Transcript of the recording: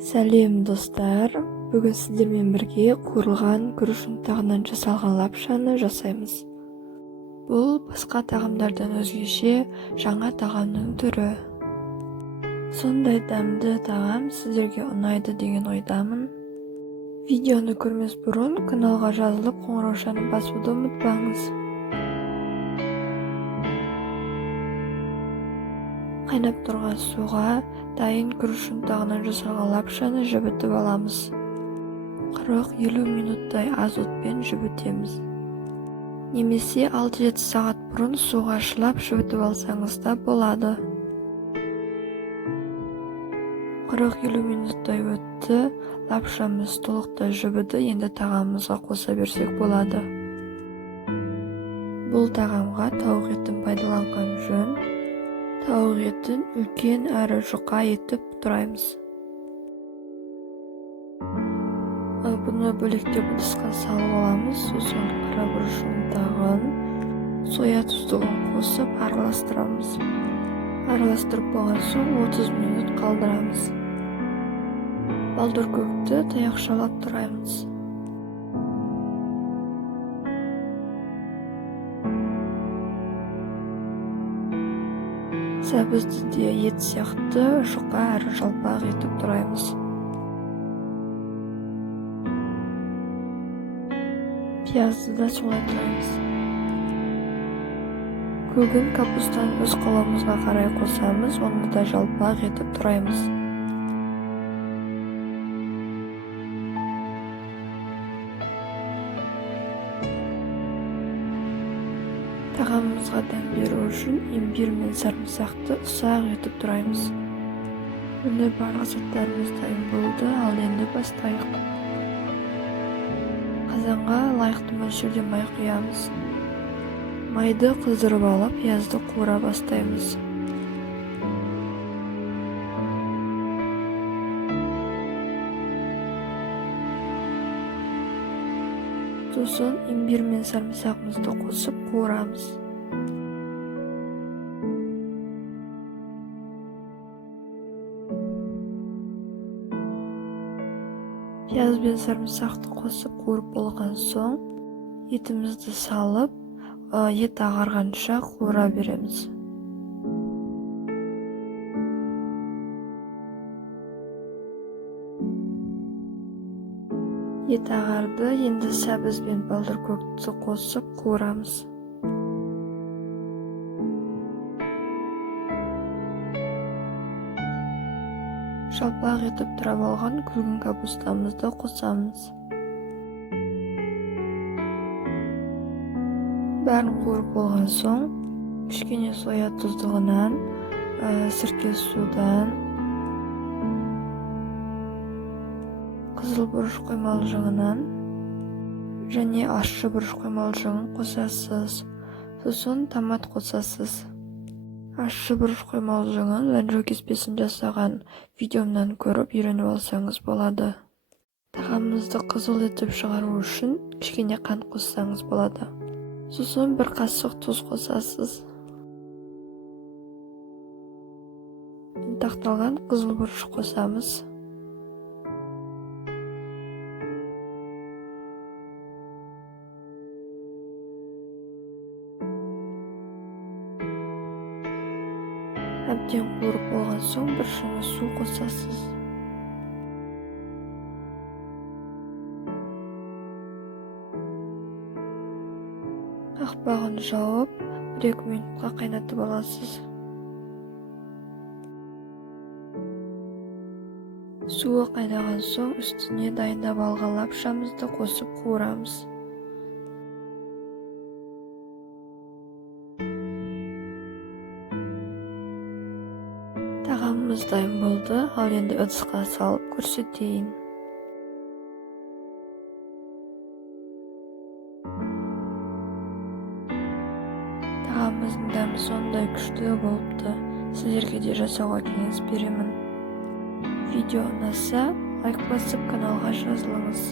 Сәлем достар, бүгін сіздермен бірге қуырылған күріш ұнтағынан жасалған лапшаны жасаймыз. Бұл басқа тағамдардан өзгеше жаңа тағамның түрі. Сондай дәмді тағам сіздерге ұнайды деген ойдамын. Видеоны көрмес бұрын каналға жазылып қоңыраушаны басуды ұмытпаңыз. Қайнап тұрған суға дайын күріш ұнтағынан жасалған лапшаны жібітіп аламыз. 40-50 минуттай аз отпен жібітеміз. Немесе 6-7 сағат бұрын суға шылап жібітіп алсаңыз да болады. 40-50 минуттай өтті, лапшамыз толықтай жібіді, енді тағамымызға қоса берсек болады. Бұл тағамға тауық етін пайдаланған жөн. Тауық етін үлкен әрі жұқа етіп тураймыз. Бұны бөлектеп ыдысқа салып аламыз. Сосын қара бұрыш ұнтағын, соя тұздығын қосып араластырамыз. Араластырып болған соң 30 минут қалдырамыз. Балдыр көкті таяқшалап тураймыз. Сәбізді де ет сияқты жұқа әрі жалпақ етіп тураймыз. Пиязды да солай тураймыз. Көгін капустаны өз қалауымызға қарай қосамыз, оны да жалпақ етіп тураймыз. Тағамымызға дәм беру үшін имбир мен сарымсақты ұсақ етіп тураймыз. Міне барлық заттарымыз дайын болды, ал енді бастайық. Қазанға лайықты мөлшерде май құямыз. Майды қыздырып алып, пиязды қуыра бастаймыз. Сосын имбир мен сарымсағымызды қосып қуырамыз. Пияз бен сарымсақты қосып қуырып болған соң, етімізді салып, ет ағарғанша қуыра береміз. Ет ағарды, енді сәбіз бен балдыр көкті қосып қуырамыз. Жалпақ етіп тұрап алған күлгін капустамызды қосамыз. Бәрін қуырып болған соң, кішкене соя тұздығынан, сірке судан, қызыл бұрыш қоймалжығынан және ащы бұрыш қоймалжығын қосасыз. Сосын томат қосасыз. Ащы бұрыш қоймалжығын ланжу кеспесін жасаған видеомнан көріп үйреніп алсаңыз болады. Тағамымызды қызыл етіп шығару үшін кішкене қант қоссаңыз болады. Сосын бір қасық тұз қосасыз. Ұнтақталған қызыл бұрыш қосамыз. Әбден қуырып болған соң бір шыны су қосасыз. Қақпағын жауып, 1-2 минутқа қайнатып аласыз. Суы қайнаған соң үстіне дайындап алған лапшамызды қосып қуырамыз. Тағамымыз дайын болды, ал енді ыдысқа салып көрсетейін. Тағамымыздың дәмі сондай күшті болыпты. Сіздерге де жасауға кеңес беремін. Видео ұнаса, лайк басып каналға жазылыңыз.